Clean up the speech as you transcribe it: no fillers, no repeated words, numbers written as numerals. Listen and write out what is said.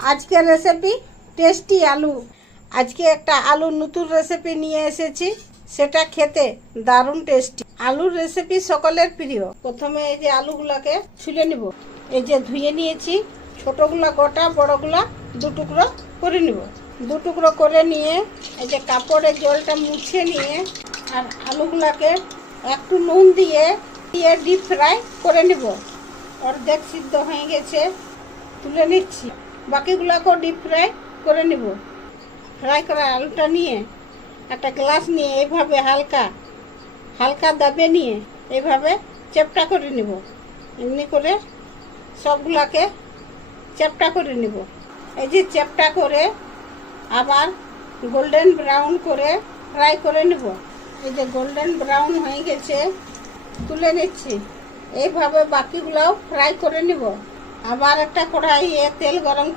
আজকের recipe tasty আলু। আজকে একটা আলুর নতুন রেসিপি নিয়ে এসেছি, সেটা খেতে দারুণ টেস্টি। আলুর রেসিপি সকলের প্রিয়। প্রথমে এই যে আলুগুলোকে ছুলে নিব। এই যে ধুয়ে নিয়েছি, ছোটগুলা গোটা, বড়গুলা দু টুকরো করে নিব। দু টুকরো করে নিয়ে এই যে কাপড়ের জলটা মুছে নিয়ে আর আলুগুলাকে একটু নুন দিয়ে দিয়ে ডিপ ফ্রাই করে নিব। অর্ধেক সিদ্ধ হয়ে গেছে, তুলে নিচ্ছি। বাকিগুলোকেও ডিপ ফ্রাই করে নিব। ফ্রাই করা আলুটা নিয়ে একটা গ্লাস নিয়ে এইভাবে হালকা হালকা দাবে নিয়ে এইভাবে চ্যাপটা করে নিব। এমনি করে সবগুলাকে চ্যাপটা করে নিব। এই যে চ্যাপটা করে আবার গোল্ডেন ব্রাউন করে ফ্রাই করে নেব। এই যে গোল্ডেন ব্রাউন হয়ে গেছে, তুলে নিচ্ছি। এইভাবে বাকিগুলোও ফ্রাই করে নিব। আবার একটা কড়াইয়ে তেল গরম করে